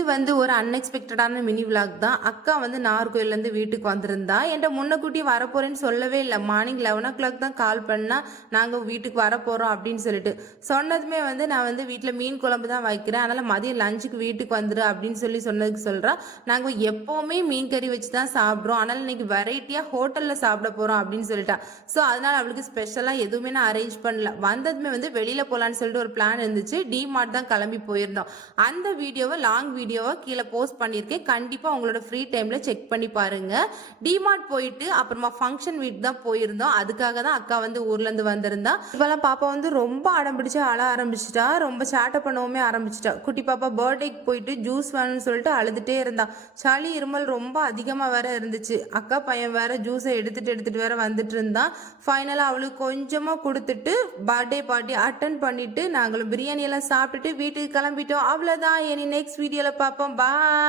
இது வந்து ஒரு அன்எக்ஸ்பெக்டடான மினி விலாக் தான். அக்கா வந்து நாகர்கோயிலேருந்து வீட்டுக்கு வந்திருந்தா. என்கிட்ட முன்னக்கூட்டி வரப்போறேன்னு சொல்லவே இல்லை. மார்னிங் 11 o'clock தான் கால் பண்ணா, நாங்கள் வீட்டுக்கு வரப்போகிறோம் அப்படின்னு சொல்லிட்டு. சொன்னதுமே வந்து நான் வந்து வீட்டில் மீன் குழம்பு தான் வைக்கிறேன், அதனால் மதியம் லஞ்சுக்கு வீட்டுக்கு வந்துரு அப்படின்னு சொன்னதுக்கு சொல்கிறா. நாங்கள் எப்போவுமே மீன் கறி வச்சு தான் சாப்பிட்றோம், அதனால் இன்னைக்கு வெரைட்டியாக ஹோட்டலில் சாப்பிட போகிறோம் அப்படின்னு சொல்லிட்டா. ஸோ அதனால் அவளுக்கு ஸ்பெஷலாக எதுவுமே நான் அரேஞ்ச் பண்ணல. வந்ததுமே வந்து வெளியில் போகலான்னு சொல்லிட்டு ஒரு பிளான் இருந்துச்சு. டிமார்ட் தான் கிளம்பி போயிருந்தோம். அந்த வீடியோவை லாங் வீடியோவை கீழே போஸ்ட் பண்ணியிருக்கேன். கண்டிப்பாக உங்களோட ஃப்ரீ டைமில் செக் பண்ணி பாருங்கள். டிமார்ட் போயிட்டு அப்புறமா ஃபங்க்ஷன் வீக் தான் போயிருந்தோம். அதுக்காக தான் அக்கா வந்து ஊர்லேருந்து வந்திருந்தா. இப்போலாம் பாப்பா வந்து ரொம்ப அடம் பிடிச்சி அழ ஆரம்பிச்சிட்டா. ரொம்ப சேட்டை பண்ணவுமே ஆரம்பிச்சிட்டா. குட்டி பாப்பா பர்த்டேக்கு போயிட்டு ஜூஸ் வேணும்னு சொல்லிட்டு அழுதுகிட்டே இருந்தா. சளி இருமல் ரொம்ப அதிகமாக வேற இருந்துச்சு. அக்கா பையன் வேற ஜூஸை எடுத்துட்டு வேற வந்துட்டு இருந்தான். ஃபைனலாக அவளுக்கு கொஞ்சமாக கொடுத்துட்டு பர்த்டே பார்ட்டி அட்டன் பண்ணிட்டு நாங்களும் பிரியாணி எல்லாம் சாப்பிட்டுட்டு வீட்டுக்கு கிளம்பிட்டோம். அவ்வளோதான். இனி நெக்ஸ்ட் வீடியோவில் பார்ப்போம். பாய்.